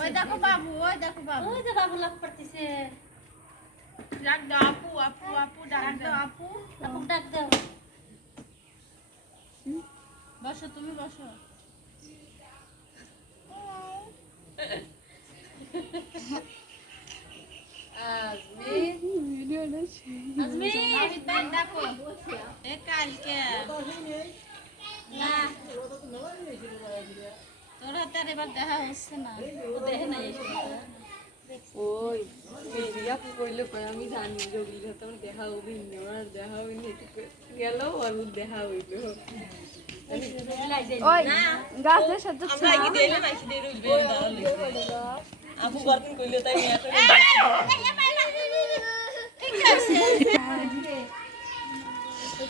ওই দেখো বাবু, ওই দেখো বাবু, ওই যে বাবু লাভ করতেছে। ডাক দাও আপু, আপু, আপু, ডাক দাও আপু, আপু ডাক দাও। বসো তুমি বসো। দেখো এ কালকে না তোর হাতে আর এবার দেখা হচ্ছে না, ও দেখে নাই ওই মেরিয়া কইলো কই আমি জানি জগিল তোমার দেখা হবি না আর দেখা হবি না গেল আর দেখা হইলো ওই গাছের সাথে আমরা কি দেইলে নাকি দেই রইবে দাঁড়ালে আপু বারদিন কইলো তাই নিয়ে ঠিক আছে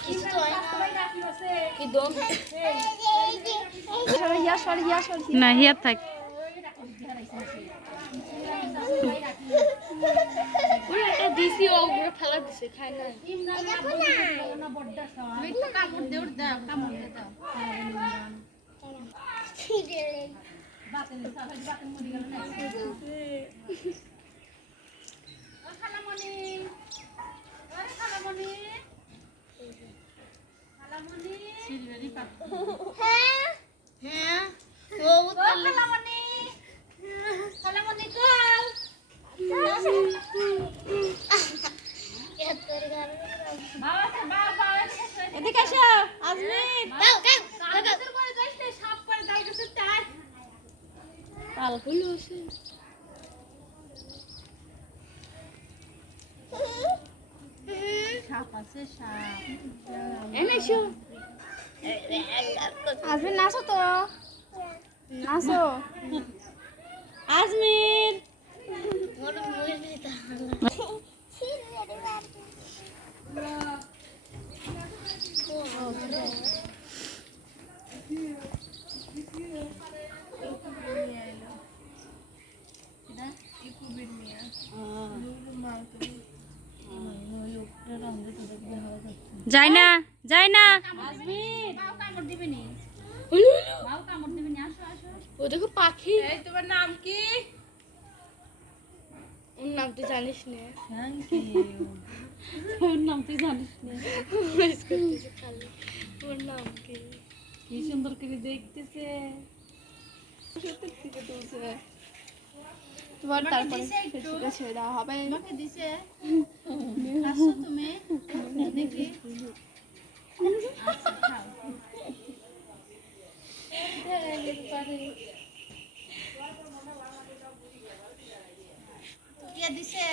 কিছু তো হয় না কি দম না হিয়া থাক ওই একটা দিছি ওগুলো ফেলা দিছে খায় না কামড় দে উঠ দাও, কামড় দে দাও। খালামণি, ওরে খালামণি, খালামণি, সিলভারি পাখি। হ্যাঁ ও ও খালামণি, খালামণি কল। বাবা সে বাবা এদিকে এসো আজমির। কাগজের করে যাইস না, সাপ করে যাইতেছে তাই। কাল হলো সে সাপ আছে সাপ। এনেছো আসবে নাচো তো নাচো আজমির মোর মুই দিতা যাই না যাই না আজমির বাবা কামড় দিবি নি, বাবা কামড় দিবি নি, আসো আসো। ও দেখো পাখি এই তোমার নাম কি? ওর নাম তুই জানিস না থ্যাংক ইউ। ওর নাম তুই জানিস না মিস করতেছে খালি ওর নাম কি কি সুন্দর করে দেখতেছে তোমার তারপরে ফেসবুকে ছেড়ে দেওয়া হবে তোমাকে দিছে? আসো তুমি দেখি। আচ্ছা খাও। ইয়া দিছে,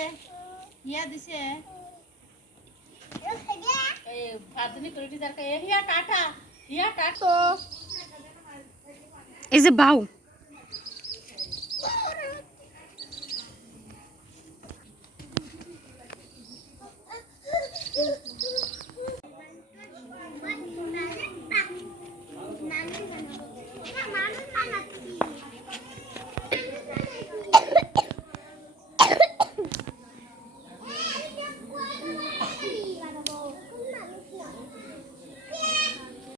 ইয়া দিছে। এই ভাতনি করে দিদার কে ইয়া কাটা, ইয়া কাটো। এই যে বাউ